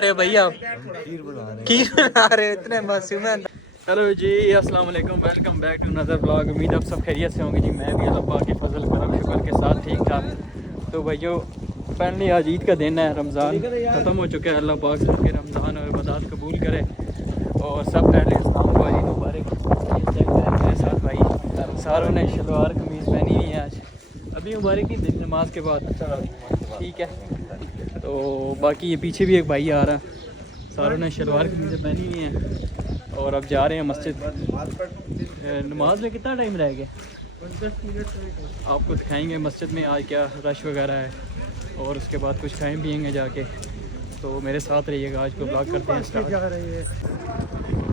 रहे भाई आप? खीर बना रहे इतने मासूम हैं। हेलो जी, अस्सलाम वालेकुम, welcome back to another blog. उम्मीद आप सब खैरियत से होंगे जी। मैं भी अल्लाह पाक के फजल करम शुक्र के साथ ठीक ठाक। तो भाइयों फाइनली आज ईद का दिन है, रमज़ान ख़त्म हो चुका है। अल्लाह पाक सबके रमज़ान और इबादत कबूल करे और सब अहले इस्लाम को ईद मुबारक। चेक करें मेरे साथ भाई सारों ने शलवार कमीज़ पहनी हुई है आज। अभी मुबारक नहीं, दिन नमाज के बाद ठीक है। तो बाकी ये पीछे भी एक भाई आ रहा है, सारों ने शलवार कमीज़ें पहनी हुई हैं और अब जा रहे हैं मस्जिद। नमाज में कितना टाइम रह गया? 10 मिनट। आपको दिखाएंगे मस्जिद में आज क्या रश वगैरह है और उसके बाद कुछ खाएँ पियेंगे जाके। तो मेरे साथ रहिएगा, आज को ब्लॉग करते हैं स्टार्ट।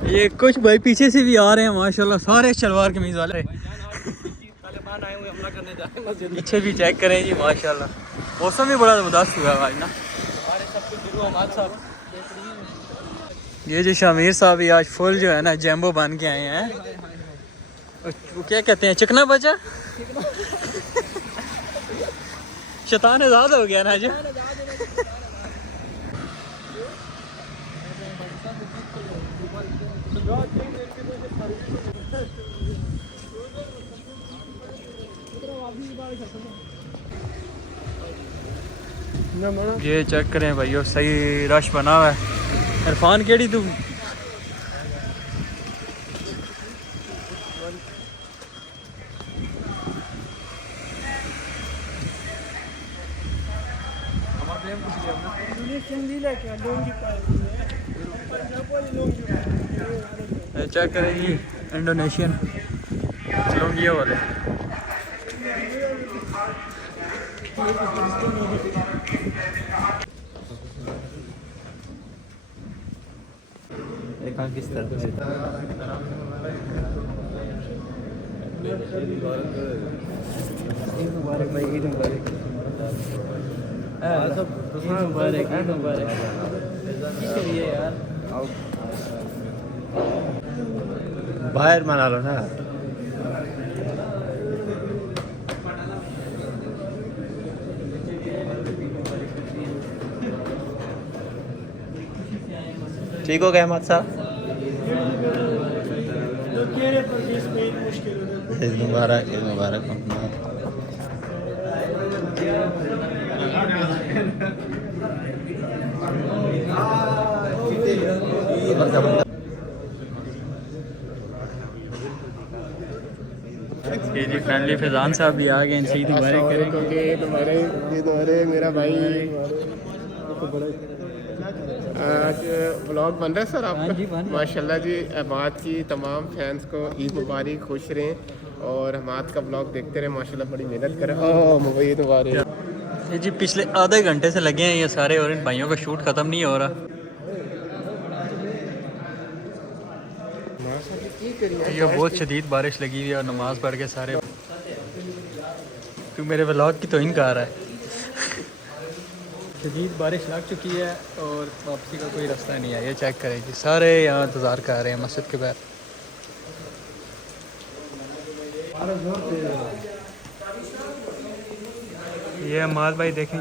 ये कुछ भाई पीछे से भी आ रहे हैं माशाल्लाह, सारे शलवार कमीज़ वाले पीछे भी चेक करें जी माशाल्लाह। मौसम भी बड़ा ज़बरदस्त हुआ है आज ना। ये जो शामिर साहब ही आज फुल जो है ना जैम्बो बन के आए हैं। वो क्या कहते हैं, चिकना बचा शैतान आज़ाद हो गया ना जो। ये चेक करें भाइयों, सही रश बना हुआ है। इरफान केड़ी तू चेक करें जी, इंडोनेशियन लुंगिया वाले। देखा किस तरह से ईद मुबारक भाई, ईद मुबारक, ईद मुबारक, ईद मुबारक। चलिए यार बाहर मना लो ना। ठीक हो गया अहमद साहब? ईद मुबारक, ईद मुबारक। ये जी फैमिली फैजान साहब भी आ गए, ईद मुबारक करेंगे। मेरा भाई आज व्लॉग बन रहा है सर आपका? हाँ जी, बन रहा है। माशाल्लाह जी, अहमद की तमाम फैंस को ईद मुबारक, खुश रहें और अहमद का व्लॉग देखते रहें। माशाल्लाह बड़ी मेहनत करें। ईद मुबारक। ये जी पिछले आधे घंटे से लगे हैं ये सारे और इन भाइयों का शूट ख़त्म नहीं हो रहा। ये बहुत शदीद बारिश लगी हुई है और नमाज़ पढ़ के सारे तू मेरे व्लॉग की तौहीन कर रहा है। शदीद बारिश लग चुकी है और वापसी का कोई रास्ता नहीं है। ये चेक करें कि सारे यहाँ इंतज़ार कर रहे हैं मस्जिद के बाहर। ये अमाल भाई देखें,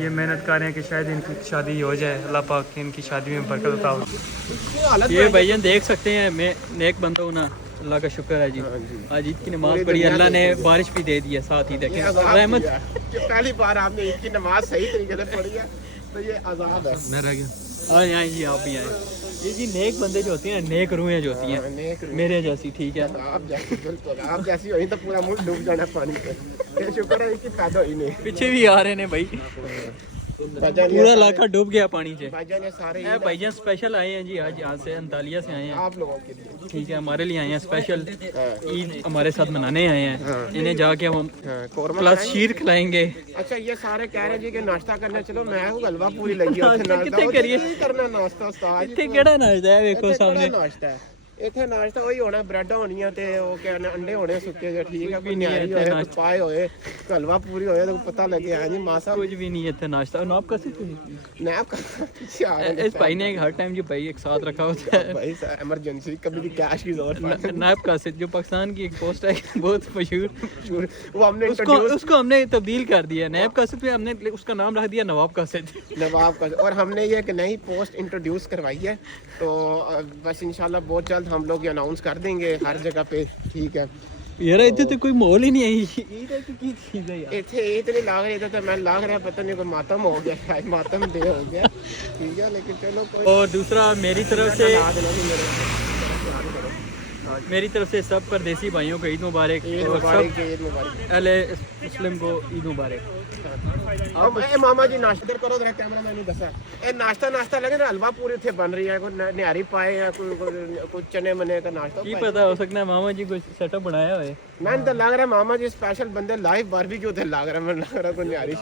ये मेहनत कर रहे हैं कि शायद इनकी शादी हो जाए, अल्लाह पाक इनकी शादी में बरकत अता हो। ये भैया देख सकते हैं, मैं नेक बंदा हूँ ना, अल्लाह का शुक्र है जी। आज ईद की नमाज पढ़ी, अल्लाह ने बारिश भी दे दी है साथ ही। देखें रहमत, पहली बार आपने ईद की नमाज सही तरीके से पढ़ी है तो ये आज़ाद है। मैं रह गया। हाँ यहाँ जी, आप भी आए। ये जी नेक बंदे जो होते हैं, नेक रूहें जो होती हैं मेरे जैसी, ठीक है। आप जैसी, बिल्कुल आप जैसी हुई तो पूरा मुल्क डूब जाना पानी पे। शुक्र है कि पैदा ही नहीं। पीछे भी आ रहे हैं भाई, पूरा इलाका डूब गया पानी से। भाईजान ये सारे भाईजान स्पेशल आए हैं जी आज, यहाँ से अंतालिया से आए हैं आप लोगों के लिए, ठीक है। हमारे लिए आए हैं स्पेशल, ईद हमारे साथ मनाने आए हैं। इन्हें जाके हम प्लस शीर खिलाएंगे। अच्छा ये सारे कह रहे हैं जी कि नाश्ता करना, चलो मैं हूँ हलवा पूरी लगी है, कितने करिए करना नाश्ता उस्ताद, इतने केड़ा नाश्ता है, देखो सामने नाश्ता है। ਇੱਥੇ ਨਾਸ਼ਤਾ ਉਹੀ ਹੋਣਾ, ਬ੍ਰੈਡ ਹੋਣੀਆਂ ਤੇ ਉਹ ਕਹਿੰਦੇ ਅੰਡੇ ਹੋਣੇ ਸੁੱਕੇ ਜਿਹੇ, ਠੀਕ ਹੈ। ਕੋਈ ਨਿਆਰੀ ਹੋਏ, ਪਾਏ ਹੋਏ, ਹਲਵਾ ਪੂਰੀ ਹੋਏ, ਤਾਂ ਪਤਾ ਲੱਗੇ ਆ ਜੀ ਮਾਸਾ कुछ भी नहीं है इतना नाश्ता। नाप का सिर्फ नैप का इस भाई ने हर टाइम जो भाई एक साथ रखा होता है भाई इमरजेंसी कभी भी कैश की जरूरत। नाप का सिर्फ जो पाकिस्तान की एक पोस्ट है बहुत मशहूर, वो हमने उसको हमने तब्दील कर दिया। नैब का सिर्फ हमने उसका नाम रख दिया नवाब का सिर्फ। नवाब का। और हमने ये एक नई पोस्ट इंट्रोड्यूस करवाई है, तो बस इंशाल्लाह बहुत जल्द हम लोग ये अनाउंस कर देंगे हर जगह पे, ठीक है। यार इधर तो कोई माहौल ही नहीं है, इधर की चीज है यार। इतने ईद नहीं लाग रही था, मैं लाग रहा पता नहीं कोई मातम हो गया, शायद मातम डे हो गया, ठीक है। लेकिन चलो कोई। और दूसरा मेरी तरफ से सब परदेसी भाइयों को ईद मुबारक। ईद मुबारक, ईद मुबारक। अहले मुस्लिम को ईद मुबारक। अब ए मामा जी नाश्ता करो जरा, कैमरा मैंने दसा ए नाश्ता लगे ना, हलवा पूरी थे बन रही है, कोई निहारी पाए या कोई चने मने का नाश्ता की पता हो सकता है मामा जी कुछ सेटअप बनाया हुआ है। मैंने तो लग रहा है मामा जी स्पेशल बंदे लाइव बारबेक्यू थे, लग रहा है, मैं लग रहा कोई निहारी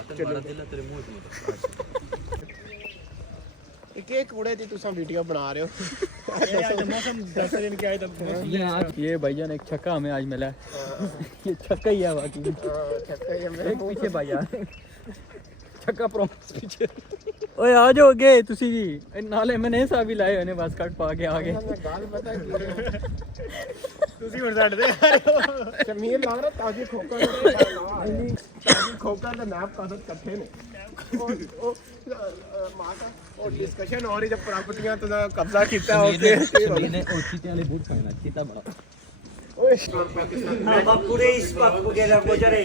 के कूड़े दी तुम वीडियो बना रहे हो। मौसम 10 दिन के आए तब ये भाईजान एक छक्का हमें आज मिला है। ये छक्का ही है बाकी छक्का ही है पीछे भाईजान छक्का प्रॉमिस पीछे। ओए आ जाओगे तुसी जी नाले मैंने साहब भी लाए होने बस कट पा के आ गए। गल पता तुसी हुन छड्ड दे शमीर लग रहा ताजी खोका दा नाप कादत इकट्ठे ने और डिस्कशन हो रही जब प्रॉपर्टियां तो कब्जा कीता ओके ने ओचीते वाले बूट खाना कीता बड़ा ओए पाकिस्तान पूरे इस वक्त वगैरह गुजरे।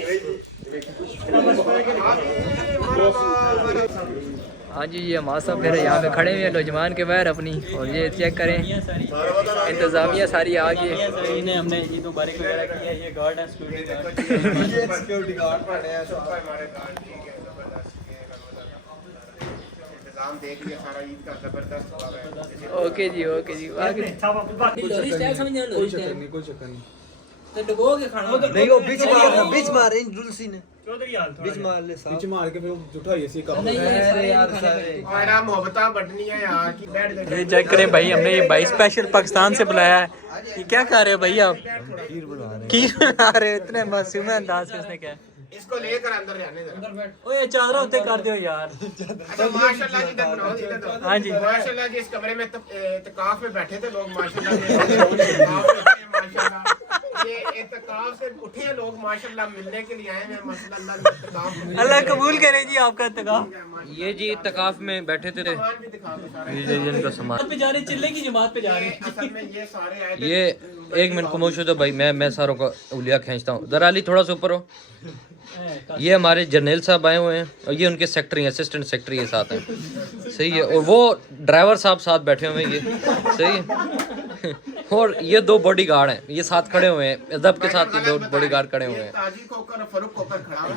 हाँ जी ये हमारा सब फिर यहाँ पे खड़े हुए हैं नौजवान के बाहर अपनी, और ये चेक करें इंतजामिया सारी आ गई है। हमने ईद मुबारक वगैरह की है। ये गार्ड है सिक्योरिटी गार्ड पड़े हैं देख लिया सारा ईद का जबरदस्त। ओके जी आगे कोई चक्कर नहीं तो डुबोगे खाना नहीं वो बीच मार इन रुलसी ने चौधरी हाल बीच मार ले साहब बीच मार के फिर जुटाई ऐसी कब अरे यार सारे हमारा मोहब्बत बढ़नी है यार की बैठ गए। ये चेक करें भाई हमने ये भाई स्पेशल पाकिस्तान से बुलाया है। ये क्या खा रहे हो भाई आप? खीर बना रहे हो। इतने मासूम अंदाज से उसने क्या इसको लेकर अंदर जाने जरा। ओए चादरा उत्ते कर दियो यार। अच्छा माशाल्लाह जी इधर बनाओ इधर तो। हां जी माशाल्लाह जी इस कमरे में इत्तेकाफ में बैठे थे लोग माशाल्लाह माशाल्लाह ये इत्तेकाफ से उठे लोग माशाल्लाह मिलने के लिए आए हैं माशाल्लाह। अल्लाह कबूल करे जी आपका इत्तेकाफ। ये जी इत्तेकाफ में बैठे थे ये जिनका सामान पे जा रहे चिल्ले की जमात पे जा रहे हैं। असल में ये सारे आए थे। ये एक मिनट खामोश हो जाओ भाई, मैं सारों का उलिया खींचता हूँ। दर अली थोड़ा सा ऊपर हो। ये हमारे जर्नैल साहब आए हुए हैं और ये उनके सेक्रेटरी असिस्टेंट सेक्रेटरी के साथ हैं, सही है। और वो ड्राइवर साहब साथ बैठे हुए हैं, ये सही है। और ये दो बॉडीगार्ड हैं, ये साथ खड़े हुए हैं अदब के साथ। ये दो बॉडीगार्ड खड़े हुए हैं ताजी खोकर फरूक खोकर खड़ा है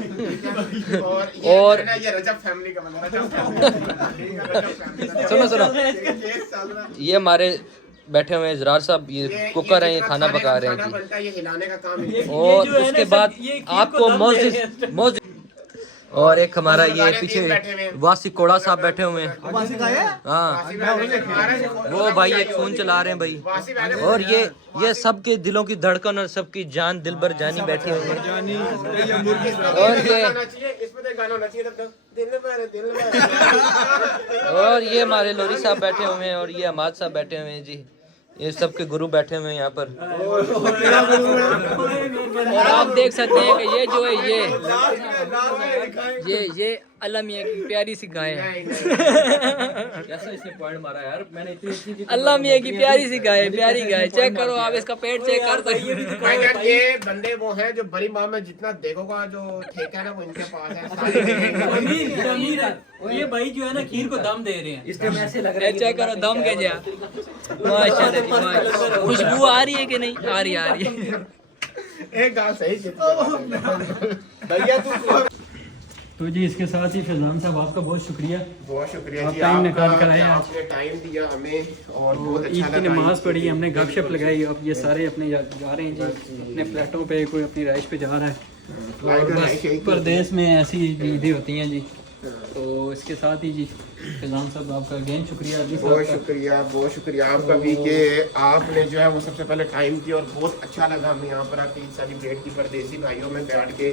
और ये रजब फैमिली का बंदा सुनो ये हमारे बैठे हुए हैं जरार साहब, ये कुकर हैं, ये खाना पका रहे हैं ये हिलाने का काम है। और उसके बाद आपको मौज और एक हमारा ये पीछे वासी कोड़ा साहब बैठे हुए हैं। हाँ वो भाई एक फोन चला रहे हैं भाई। और ये सबके दिलों की धड़कन और सबकी जान दिलबर जानी बैठी हुई है। और ये हमारे लोरी साहब बैठे हुए हैं और ये अहमद साहब बैठे हुए हैं जी। ये सबके गुरु बैठे हुए हैं यहाँ पर। और आप देख सकते हैं कि ये जो है ये अल्लाह मियाँ की प्यारी सी गाय है। कैसा इसने पॉइंट मारा यार, मैंने इतनी अल्लाह मियाँ की प्यारी सी गाय, प्यारी गाय। चेक करो आप इसका पेट चेक कर सकते हैं। ये बंदे वो हैं जो बड़ी माँ में जितना देखोगा जो ठेका है ना वो इनके पास है। ये भाई जो है ना खीर को दम दे रहे हैं, इसलिए ऐसे लग रहा है। चेक करो दम के जा माशाल्लाह। खुशबू आ रही है कि नहीं आ रही? आ रही है। एक गाल सही भैया तू। तो जी इसके साथ ही फैजान साहब आपका बहुत शुक्रिया जी, टाइम निकाल कर आए आज। आपने टाइम दिया हमें और बहुत अच्छा ईद की नमाज पढ़ी, हमने गपशप लगाई। अब ये सारे अपने जा रहे हैं जी अपने फ्लैटों पे, कोई अपनी राइश पे जा रहा है। और बस परदेश में ऐसी ईदें होती हैं जी, तो इसके साथ ही जी फैजान साहब आपका अगेन शुक्रिया। अली साहब बहुत का। शुक्रिया, बहुत शुक्रिया आपका भी कि आपने जो है वो सबसे पहले टाइम किया और बहुत अच्छा लगा हमें यहाँ पर आके ईद सेलिब्रेट की परदेसी भाइयों में बैठ के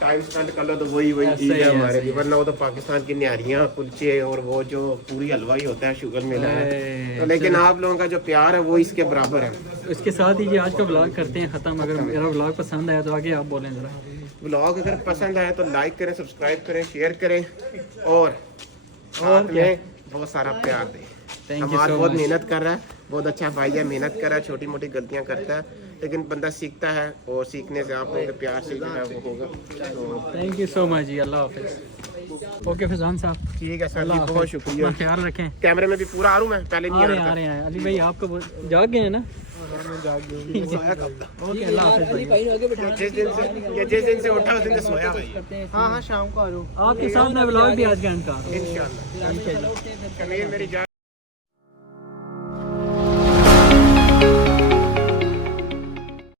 टाइम स्पेंड कर लो तो वही ईद है हमारे लिए, वरना वो तो पाकिस्तान की निहारियाँ कुलचे और वो जो पूरी हलवाई होता है शुगर मिला है, तो लेकिन आप लोगों का जो प्यार है वो इसके बराबर है। इसके साथ ही जी आज का ब्लॉग करते हैं ख़त्म। अगर मेरा ब्लॉग पसंद आया तो आगे आप बोलें ज़रा। ब्लॉग अगर पसंद आए तो लाइक करें, सब्सक्राइब करें, शेयर करें और साथ में बहुत सारा प्यार दें। हमारा बहुत मेहनत कर रहा है, बहुत अच्छा भाई है, मेहनत कर रहा है, छोटी मोटी गलतियां करता है, लेकिन बंदा सीखता है और सीखने से आप लोगों के प्यार से जो है वो होगा। थैंक यू सो मच जी। अल्लाह हाफिज़। ओके फैजान साहब, ठीक है सर जी, बहुत शुक्रिया। अपना ख्याल रखें। कैमरे में भी पूरा आ रहा हूँ मैं, पहले नहीं आ आ रहे रहा हैं, था। आ रहे हैं। अली भाई आपको जाग गए हैं ना? ओके, अल्लाह हाफिज़ भाई। जिस दिन से उठा उस दिन से सोया। हाँ शाम को आ जाओ। आपके साथ मैं ब्लॉग भी आज का एंड का। इंशाल्लाह। कमीर मेरी जान।